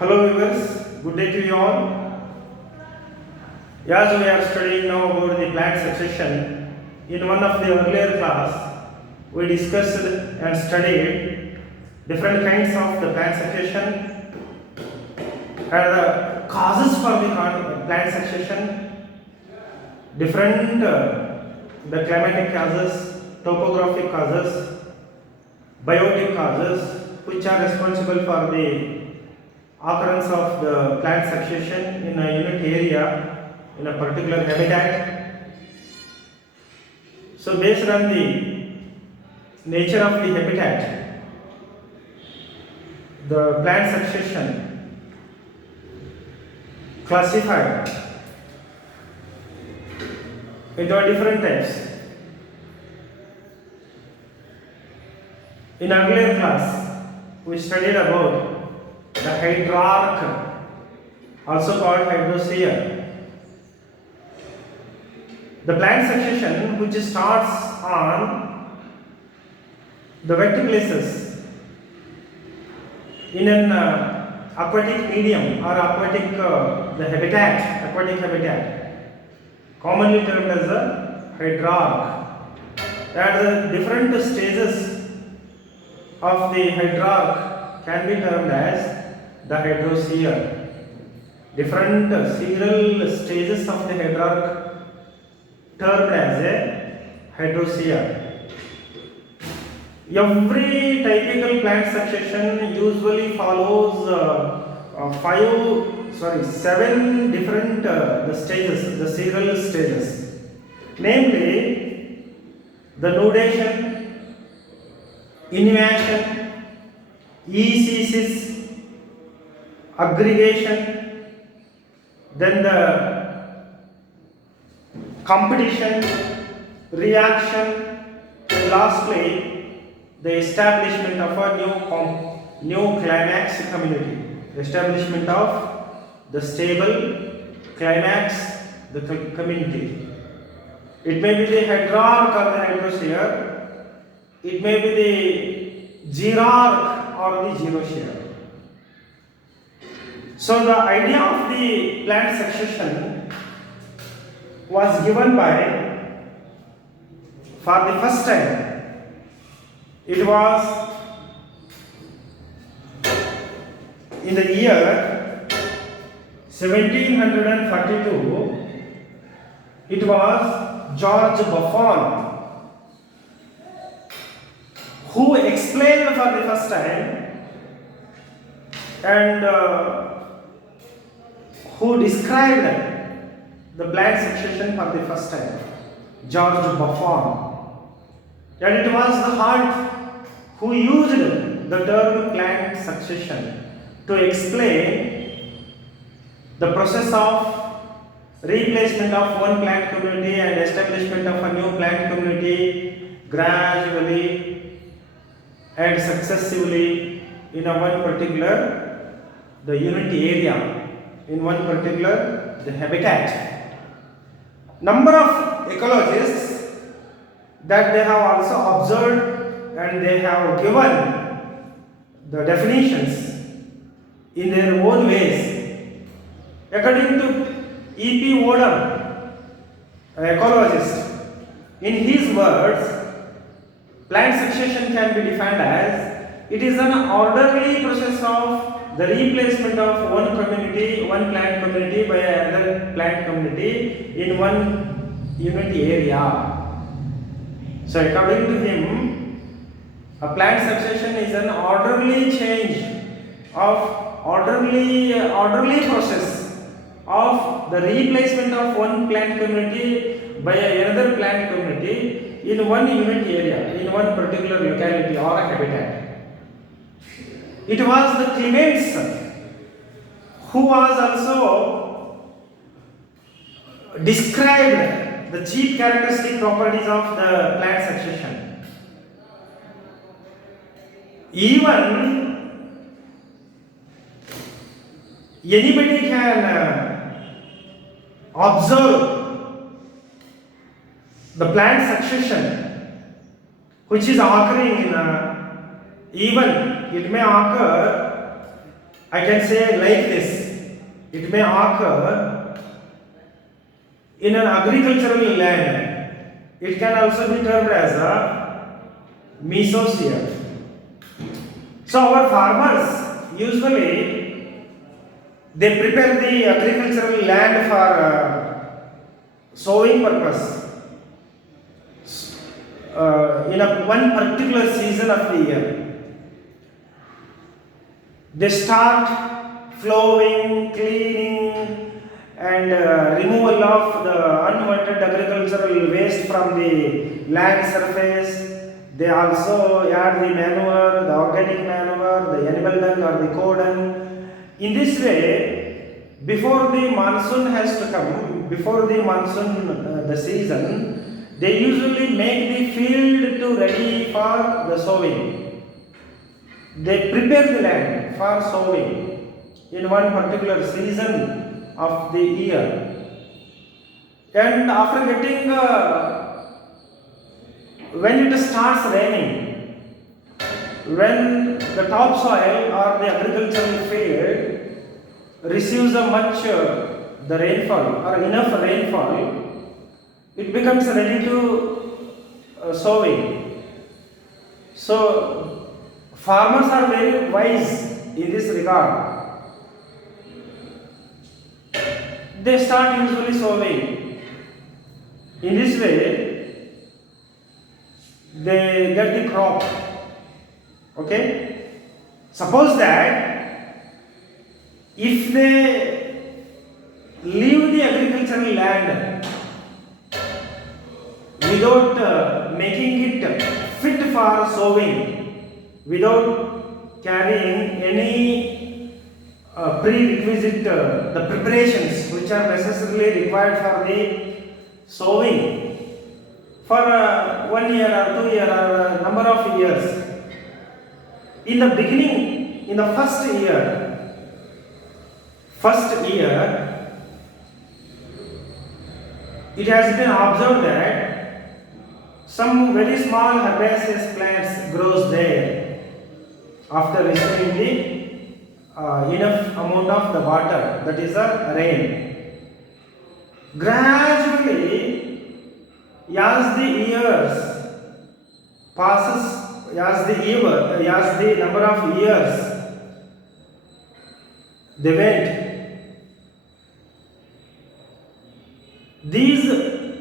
Hello viewers, good day to you all. As we are studying now about the plant succession, in one of the earlier class, we discussed and studied different kinds of the plant succession and the causes for the plant succession, different the climatic causes, topographic causes, biotic causes, which are responsible for the occurrence of the plant succession in a unit area in a particular habitat. So based on the nature of the habitat, the plant succession classified into different types. In earlier class, we studied about the hydrarch, also called hydrosphere. The plant succession which starts on the wet places in an aquatic medium or aquatic aquatic habitat, commonly termed as a hydrarch. That the different stages of the hydrarch can be termed as the hydrosphere. Different several stages of the hydrarch termed as a hydrosphere. Every typical plant succession usually follows seven different the stages, the several stages, namely the nudation, innovation, eesis, aggregation, then the competition, reaction, and lastly the establishment of a new climax community. Establishment of the stable climax, the community. It may be the hydrarch or the hydrosphere. It may be the geararch or the geosphere. So the idea of the plant succession was given by, for the first time, it was in the year 1742. It was George Buffon who explained for the first time and who described the plant succession for the first time, George Buffon. And it was the Hart who used the term plant succession to explain the process of replacement of one plant community and establishment of a new plant community gradually and successively in a one particular the unit area, in one particular the habitat. Number of ecologists that they have also observed and they have given the definitions in their own ways. According to E.P. Odom, an ecologist, in his words, plant succession can be defined as it is an orderly process of the replacement of one plant community by another plant community in one unit area. So according to him, a plant succession is an orderly change of orderly process of the replacement of one plant community by another plant community in one unit area, in one particular locality or a habitat. It was the Clements who was also described the chief characteristic properties of the plant succession. Even anybody can observe the plant succession which is occurring in even it may occur I can say like this. It may occur in an agricultural land. It can also be termed as a mesosphere. So our farmers usually they prepare the agricultural land for sowing purpose in one particular season of the year. They start flowing, cleaning, and removal of the unwanted agricultural waste from the land surface. They also add the manure, the organic manure, the animal dung or the cow dung. In this way, before the monsoon has to come, before the monsoon, the season, they usually make the field to ready for the sowing. They prepare the land for sowing in one particular season of the year. And after getting, when it starts raining, when the topsoil or the agricultural field receives a much the rainfall or enough rainfall, it becomes ready to sowing. So farmers are very wise in this regard. They start usually sowing. In this way, they get the crop. Okay? Suppose that if they leave the agricultural land without making it fit for sowing, without carrying any prerequisite the preparations which are necessarily required for the sowing for 1 year or 2 year or a number of years. In the beginning, in the first year, it has been observed that some very small herbaceous plants grows there after receiving the enough amount of the water, that is the rain. Gradually, as the years passes, as the number of years they went, these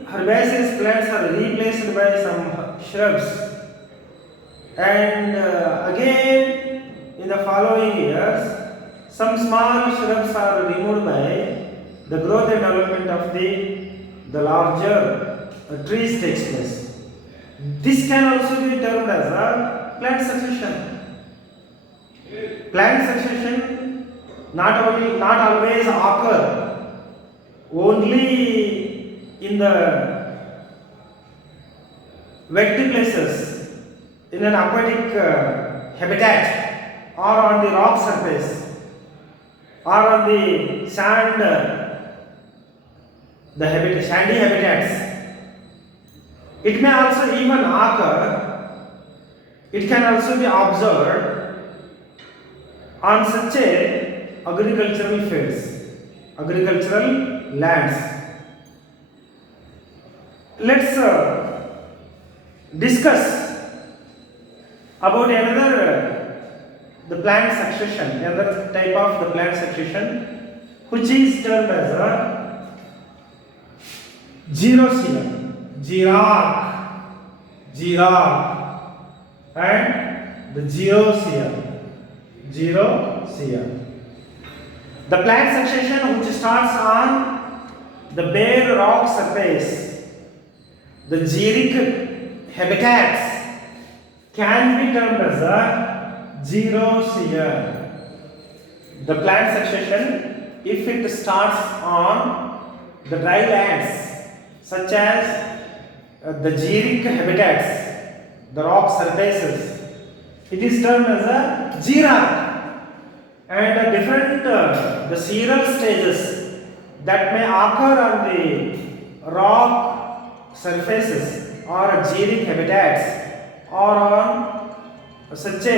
herbaceous plants are replaced by some shrubs, and again in the following years some small shrubs are removed by the growth and development of the larger trees takes place. This can also be termed as a plant succession. Plant succession not always occur only in the wet places, in an aquatic habitat, or on the rock surface, or on the sand, sandy habitats. It may also even occur, it can also be observed on such a agricultural fields, agricultural lands. Let's discuss about the plant succession, another type of the plant succession, which is termed as a xerosia, girarch, and the xerosia. The plant succession which starts on the bare rock surface, the xeric habitats, can be termed as a xerosia. The plant succession, if it starts on the dry lands such as the xeric habitats, the rock surfaces, it is termed as a girarch. And different the seral stages that may occur on the rock surfaces or xeric habitats or on such a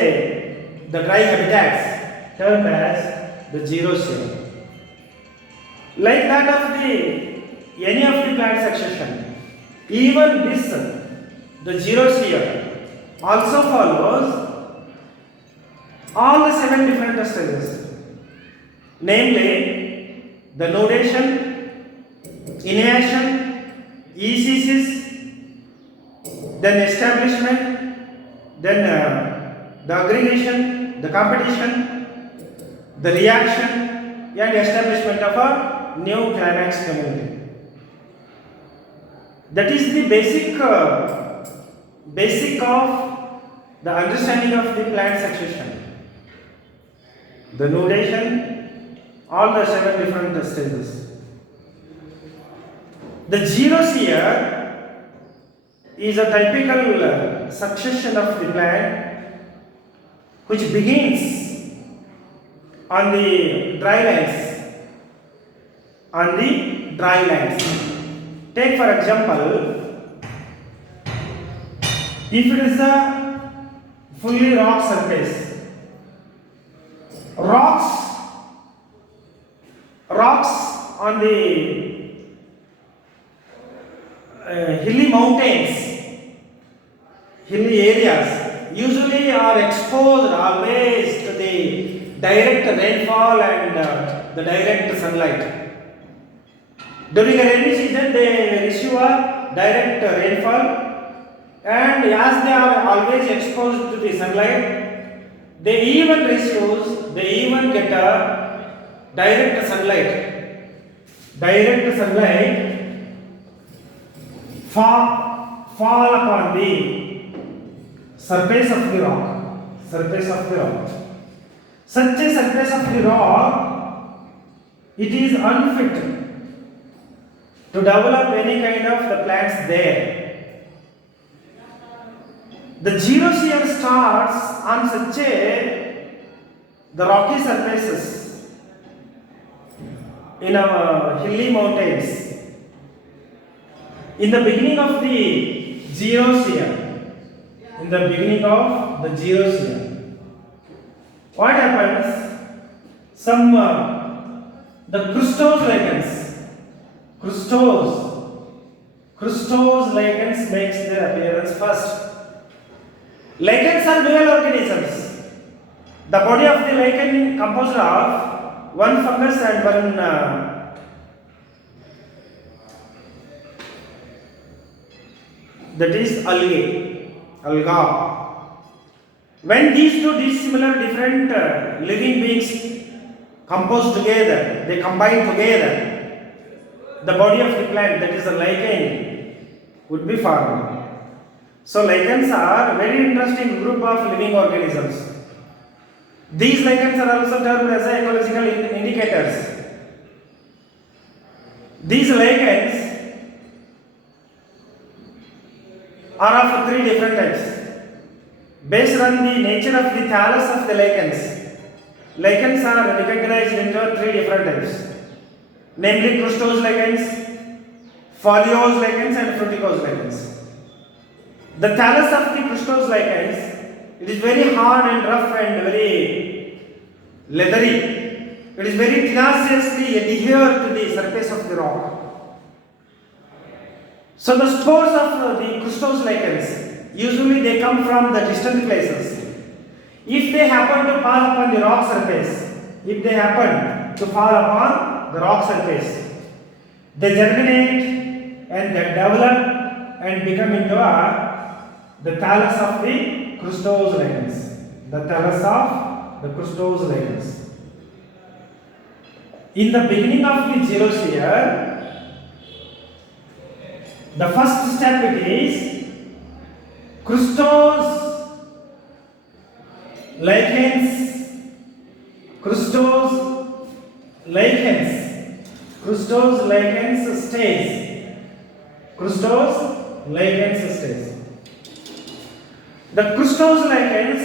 the dry habitats termed as the xerosphere. Like that of the any of the plant succession, even this, the xerosphere, also follows all the 7 different stages, namely the nodation, innovation, ECCs, then establishment, then the aggregation, the competition, the reaction, and establishment of a new climax community. That is the basic of the understanding of the plant succession. The nodation, all the 7 different stages. The xerosphere is a typical succession of the plant which begins on the dry lands. Take for example, if it is a fully rock surface, rocks on the hilly mountains, hilly areas usually are exposed always to the direct rainfall and the direct sunlight. During a rainy season, they receive a direct rainfall, and as they are always exposed to the sunlight, they even get a direct sunlight. Direct sunlight fall upon the surface of the rock. Such a surface of the rock, it is unfit to develop any kind of the plants there. The xerosphere starts on such the rocky surfaces in our hilly mountains. In the beginning of the xerosphere, what happens? Some the crustose lichens makes their appearance first. Lichens are dual organisms. The body of the lichen composed of one fungus and one that is alga. When these two dissimilar different living beings compose together, they combine together, the body of the plant, that is the lichen, would be formed. So lichens are a very interesting group of living organisms. These lichens are also termed as ecological indicators. These lichens are of 3 different types. Based on the nature of the thallus of the lichens are recognized into 3 different types, namely crustose lichens, foliose lichens, and fruticose lichens. The thallus of the crustose lichens, it is very hard and rough and very leathery. It is very tenaciously adhered to the surface of the rock. So the spores of the crustose lichens, usually they come from the distant places. If they happen to fall upon the rock surface, they germinate and they develop and become into the thallus of the crustose lichens. In the beginning of the xerosphere, the first step it is crustose lichens stays. The crustose lichens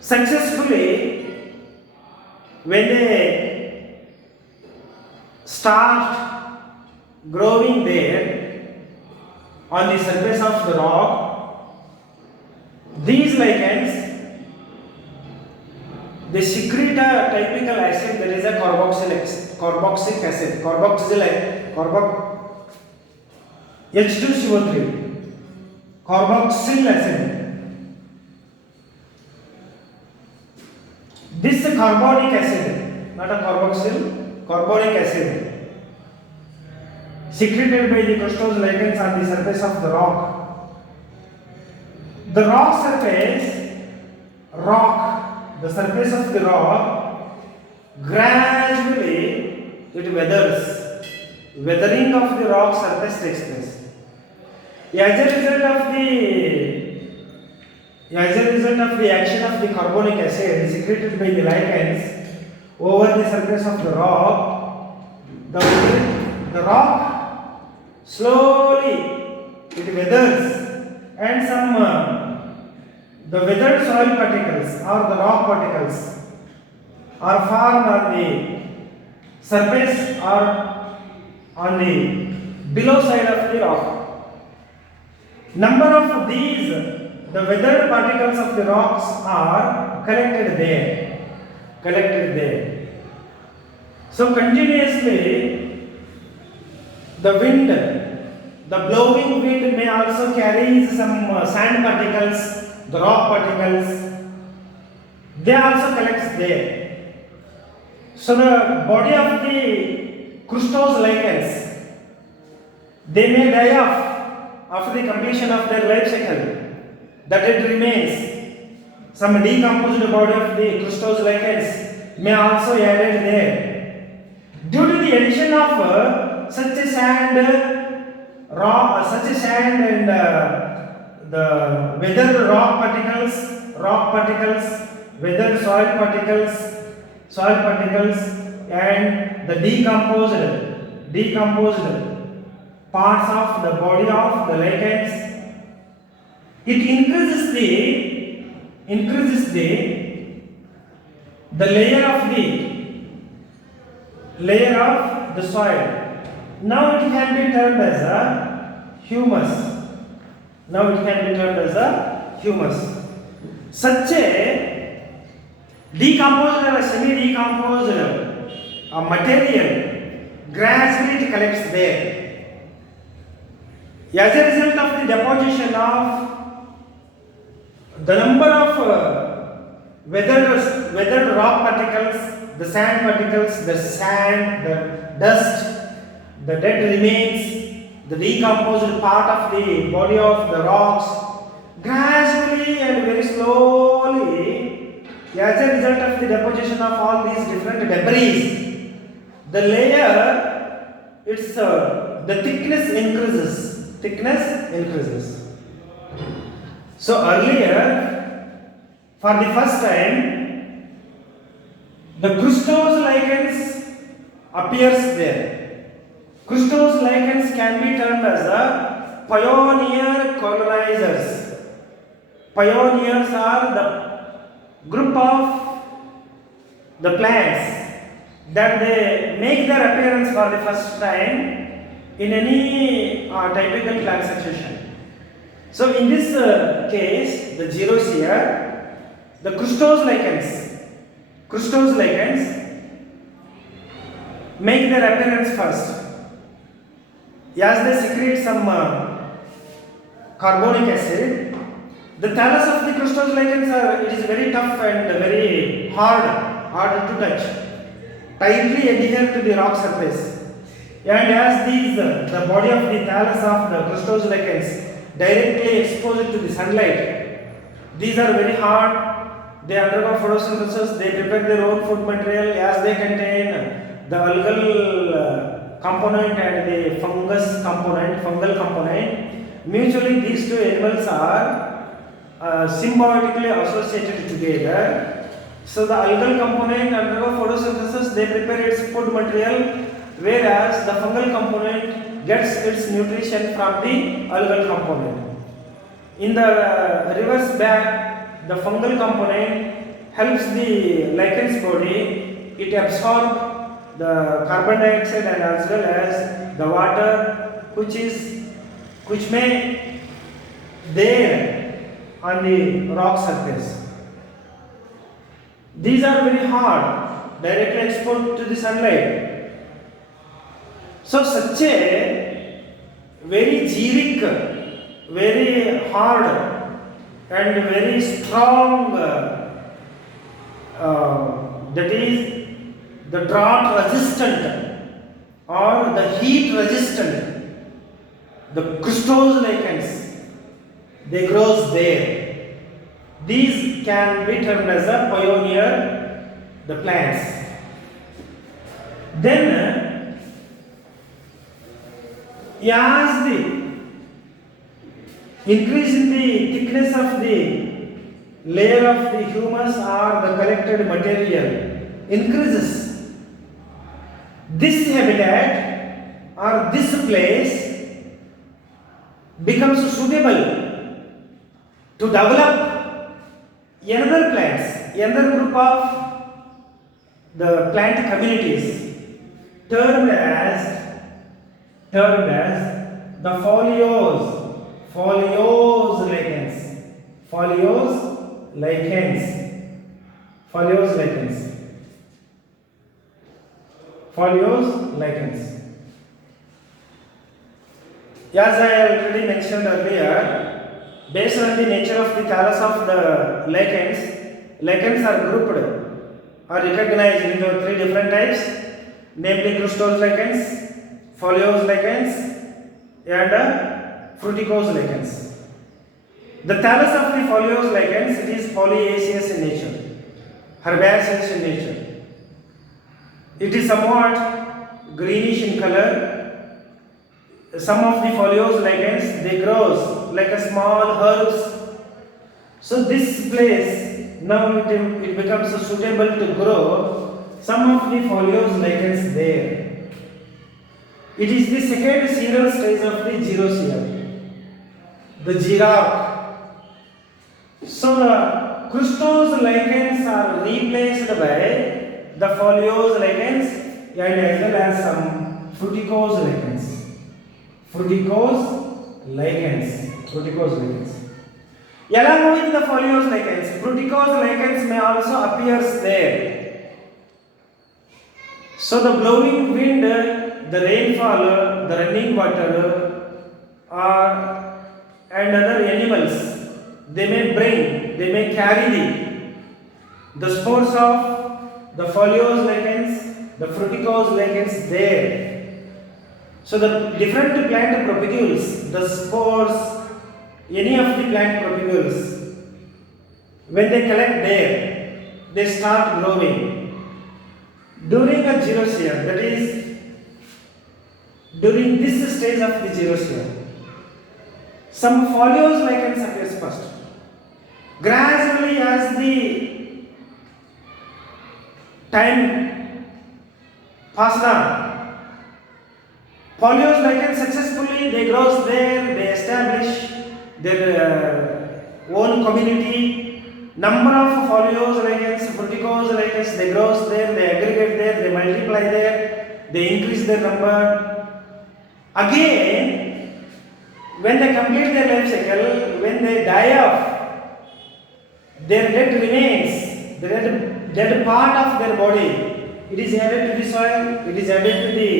successfully, when they start growing there on the surface of the rock, these lichens, they secrete it a typical acid, there is a carboxylic acid, H2CO3, carboxyl acid. This carbonic acid, not a carboxyl, carbonic acid, secreted by the crustose lichens on the surface of the rock. The surface of the rock, gradually it weathers. Weathering of the rock surface takes place. As a result of the action of the carbonic acid secreted by the lichens over the surface of the rock, the rock slowly it weathers, and the weathered soil particles or the rock particles are formed on the surface or on the below side of the rock. Number of these, the weathered particles of the rocks are collected there. So continuously, the blowing wind may also carry some sand particles, the rock particles, they also collect there. So the body of the crustose lichens, they may die off after the completion of their life cycle, that it remains. Some decomposed body of the crustose lichens may also added there. Due to the addition of such a sand and the weathered rock particles, weathered soil particles, and the decomposed parts of the body of the lichens, it increases the layer of the soil. Now it can be termed as a humus. Such a decomposed or semi-decomposed material gradually it collects there. As a result of the deposition of the number of weathered rock particles, the sand particles, the dust, the dead remains, the decomposed part of the body of the rocks, gradually and very slowly, as a result of the deposition of all these different debris, the layer, the thickness increases. So earlier, for the first time, the crustose lichens appears there. Crustose lichens can be termed as the pioneer colonizers. Pioneers are the group of the plants that they make their appearance for the first time in any typical plant succession. So in this case, the zeros here, the crustose lichens make their appearance first. As they secrete some carbonic acid, the thallus of the crustose lichens it is very tough and very hard to touch, tightly adherent to the rock surface. And as the body of the thallus of the crustose lichens directly exposed to the sunlight, these are very hard, they undergo photosynthesis, they prepare their own food material as they contain the algal component and the fungal component. Mutually, these two animals are symbiotically associated together. So the algal component undergo photosynthesis, they prepare its food material, whereas the fungal component gets its nutrition from the algal component. In the reverse back, the fungal component helps the lichen's body, it absorbs the carbon dioxide and as well as the water which may there on the rock surface. These are very hard, directly exposed to the sunlight. So such a very xeric, very hard and very strong, that is the drought resistant or the heat resistant, the crystals lichens, they grows there. These can be termed as a pioneer, the plants. Then, as the increase in the thickness of the layer of the humus or the collected material increases, this habitat or this place becomes suitable to develop another plants, another group of the plant communities termed as the foliose lichens. As I already mentioned earlier, based on the nature of the thallus of the lichens are grouped or recognized into three different types, namely crustose lichens, foliose lichens, and fruticose lichens. The thallus of the foliose lichens, it is foliaceous in nature, herbaceous in nature. It is somewhat greenish in color. Some of the foliose lichens, they grow like a small herbs. So this place now it becomes suitable to grow some of the foliose lichens there. It is the second seral stage of the xerosia, the xerarch. So the crustose lichens are replaced by the foliose lichens and as well as some fruticose lichens. Fruticose lichens. Along with the foliose lichens, fruticose lichens may also appear there. So the blowing wind, the rainfall, the running water, and other animals, they may carry the spores of the foliose lichens, the fruticose lichens there. So the different plant propagules, the spores, any of the plant propagules, when they collect there, they start growing. During a xerosia, that is, during this stage of the xerosia, some foliose lichens appears first. Gradually, as the time passes on, foliose lichens successfully they grow there, they establish their own community. Number of foliose lichens, fruticose lichens, they grow there, they aggregate there, they multiply there, they increase their number. Again, when they complete their life cycle, when they die off, their dead remains, the dead part of their body, it is added to the soil, it is added to the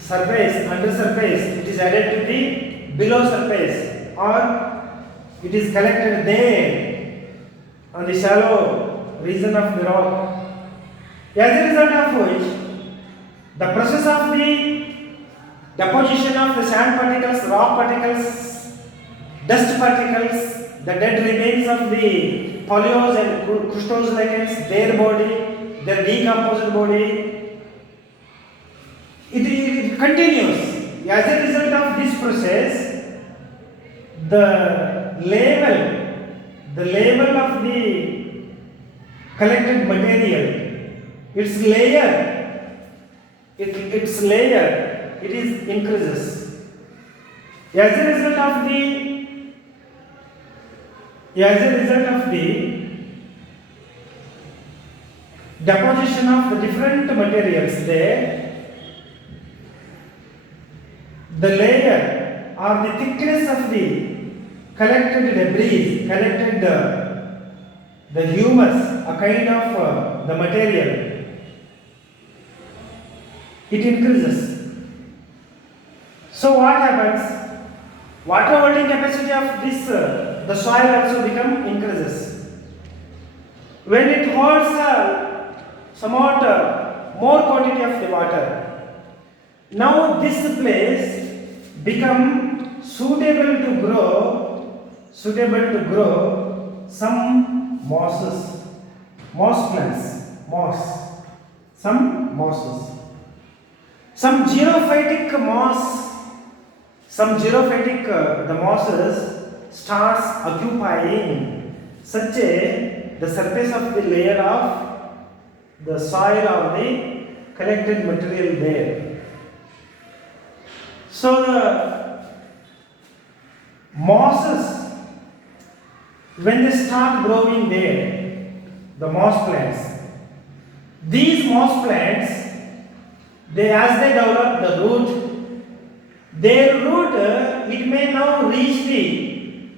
surface, under surface, it is added to the below surface, or it is collected there on the shallow region of the rock. As a result of which, the process of the deposition of the sand particles, rock particles, dust particles, the dead remains of the foliose and crustose lichens, their body, their decomposed body, it continues. As a result of this process, the level of the collected material, its layer, it is increases. As a result of the deposition of the different materials there, the layer or the thickness of the collected debris, collected the humus, a kind of the material, it increases. So what happens? Water holding capacity of this, the soil also become increases. When it holds somewhat more quantity of the water, now this place become suitable to grow some mosses, moss plants, some mosses, some xerophytic moss, the mosses starts occupying such the surface of the layer of the soil or the collected material there. So the mosses, when they start growing there, the moss plants, these moss plants, as they develop the root, their root, it may now reach the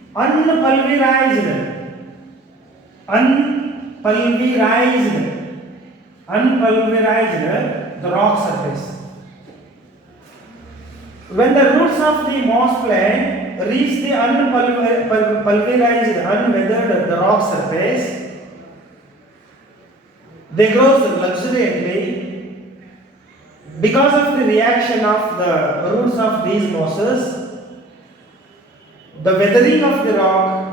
unpulverized, the rock surface. When the roots of the moss plant reach the unpulverized, unweathered the rock surface, they grow luxuriantly because of the reaction of the roots of these mosses, the weathering of the rock,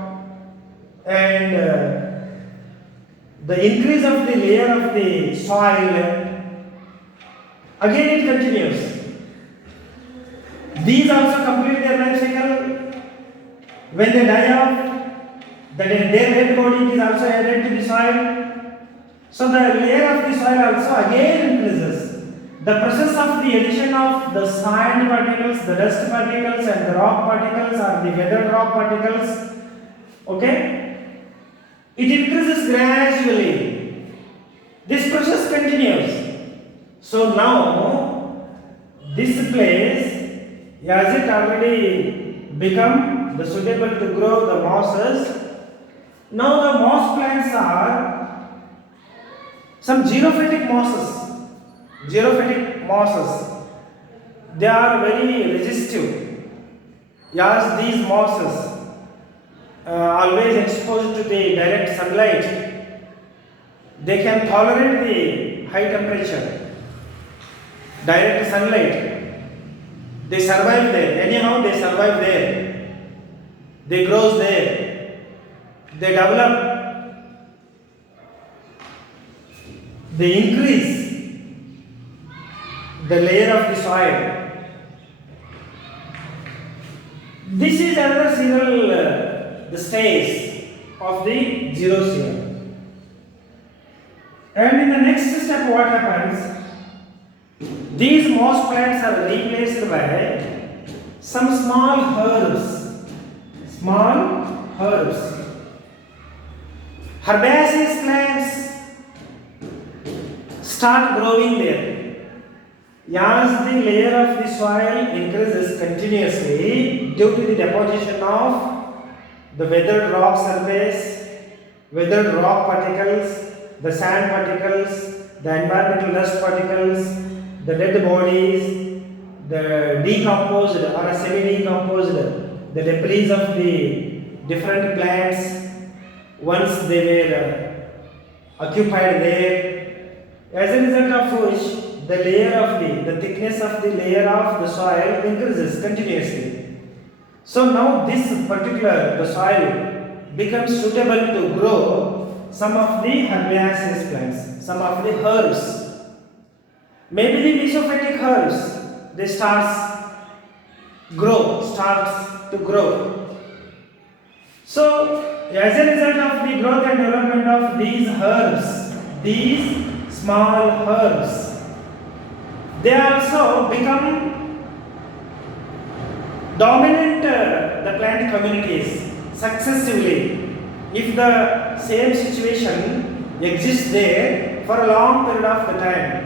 and the increase of the layer of the soil. Again it continues. These also complete their life cycle. When they die off, their dead body is also added to the soil. So the layer of the soil also again increases. The process of the addition of the sand particles, the dust particles, and the rock particles, or the weathered rock particles, okay, it increases gradually. This process continues. So now this place, as it already become the suitable to grow the mosses, now the moss plants are some xerophytic mosses. They are very resistive. As these mosses always exposed to the direct sunlight, they can tolerate the high temperature, direct sunlight. They survive there. Anyhow, they survive there. They grow there. They develop. They increase the layer of the soil. This is another serial, the stage of the xerosphere. And in the next step, what happens? These moss plants are replaced by some small herbs. Herbaceous plants start growing there. As the layer of the soil increases continuously due to the deposition of the weathered rock surface, weathered rock particles, the sand particles, the environmental dust particles, the dead bodies, the decomposed or semi-decomposed, the debris of the different plants, once they were occupied there, as a result of which the layer of the thickness of the layer of the soil increases continuously. So now this particular, the soil becomes suitable to grow some of the herbaceous plants, some of the herbs. Maybe the mesophytic herbs, they starts to grow. So as a result of the growth and development of these herbs, these small herbs, they also become dominant the plant communities successively if the same situation exists there for a long period of the time.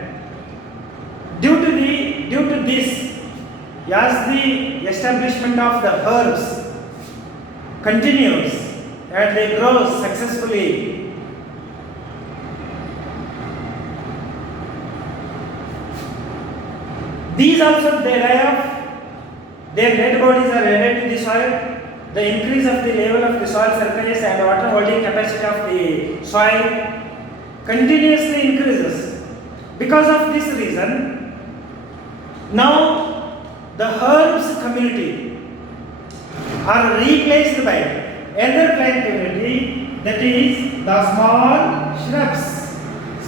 Due to this, as the establishment of the herbs continues and they grow successfully These also they die off. Their dead bodies are added to the soil. The increase of the level of the soil surface and water holding capacity of the soil continuously increases. Because of this reason, now the herbs community are replaced by another plant community, that is the small shrubs.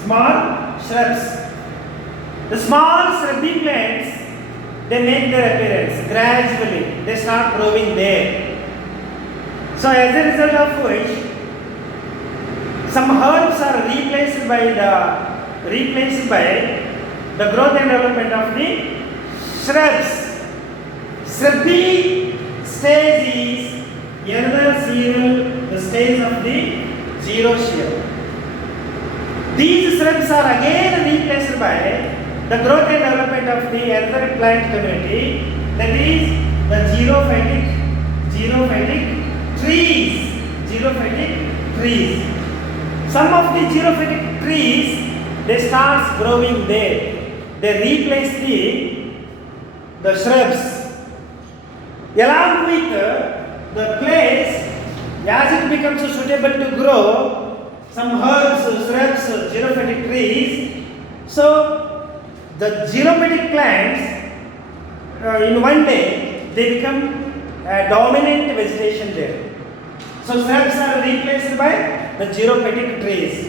Small shrubs. The small shrubby plants, they make their appearance gradually. They start growing there. So as a result of which, some herbs are replaced by the growth and development of the shrubs. Shrubby stage is another serial, the stage of the xerosia. These shrubs are again replaced by the growth and development of the another plant community, that is the xerophytic trees. Xerophytic trees. Some of the xerophytic trees, they start growing there. They replace the shrubs. Along with the place, as it becomes suitable to grow, some herbs, shrubs, xerophytic trees. So the xerophytic plants, in one day, they become a dominant vegetation there. So shrubs are replaced by the xerophytic trees.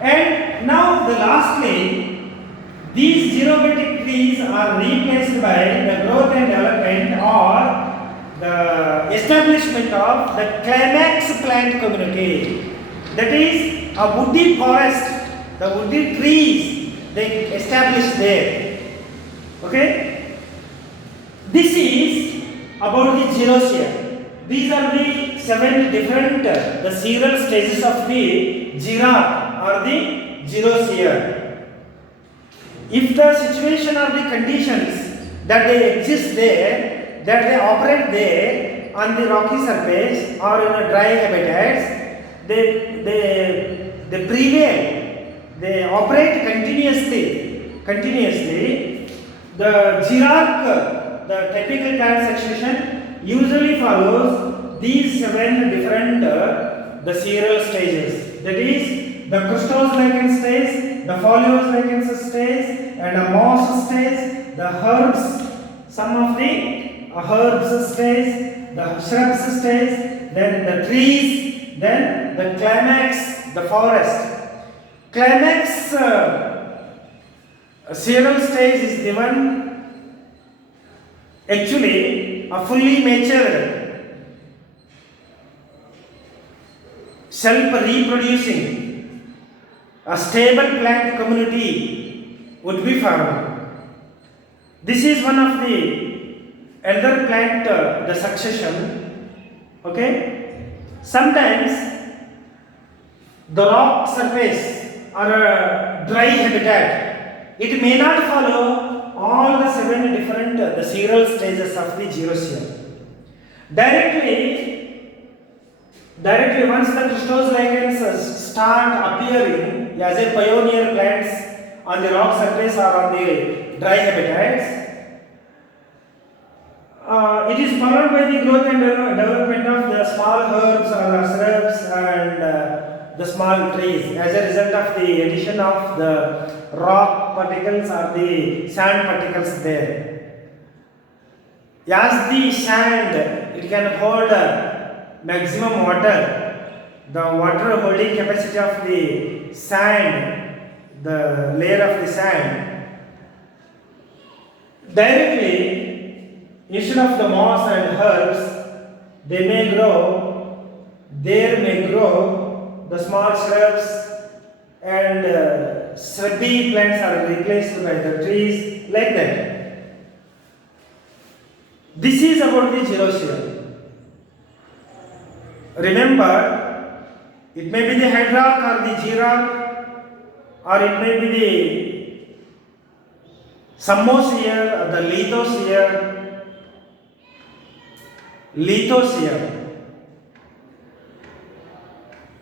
And now lastly, these xerophytic trees are replaced by the growth and development or the establishment of the climax plant community. That is a woody forest, the woody trees, they establish there. Okay? This is about the xerosia. These are the 7 different the serial stages of the xeroc or the xerosia. If the situation or the conditions that they exist there, that they operate there on the rocky surface or in a dry habitats, they prevail, they operate continuously. The xeroc, the typical plant succession, usually follows these 7 different the serial stages. That is the crustose lichen stage, the foliose lichen stage, and a moss stage, the herbs, some of the herbs stage, the shrubs stage, then the trees, then the climax, the forest. Climax serial stage is the one actually a fully matured, self-reproducing, a stable plant community would be formed. This is one of the elder plant, the succession. Okay? Sometimes the rock surface or a dry habitat, it may not follow all the 7 different the serial stages of the xerosia. Directly once the crustose lichens start appearing as a pioneer plants on the rock surface or on the dry habitats, it is followed by the growth and development of the small herbs or shrubs and the small trees as a result of the addition of the rock particles or the sand particles there. As the sand, it can hold maximum water. The water holding capacity of the sand, the layer of the sand, directly instead of the moss and herbs, there may grow the small shrubs and shrubby plants are replaced by the trees, like that. This is about the xerosia. Remember, it may be the hydrox or the xerox, or it may be the Sammosia or the lithosphere.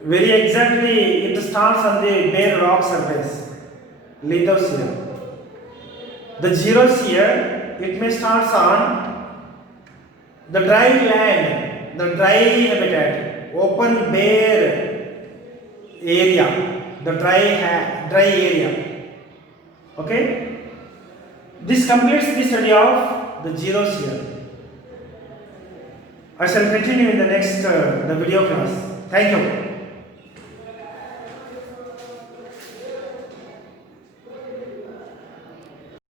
Very exactly, it starts on the bare rock surface, lithosphere. The zeros here, it may start on the dry land, the dry habitat, open bare area, the dry area. Okay? This completes the study of the zeros here. I shall continue in the next the video class. Thank you.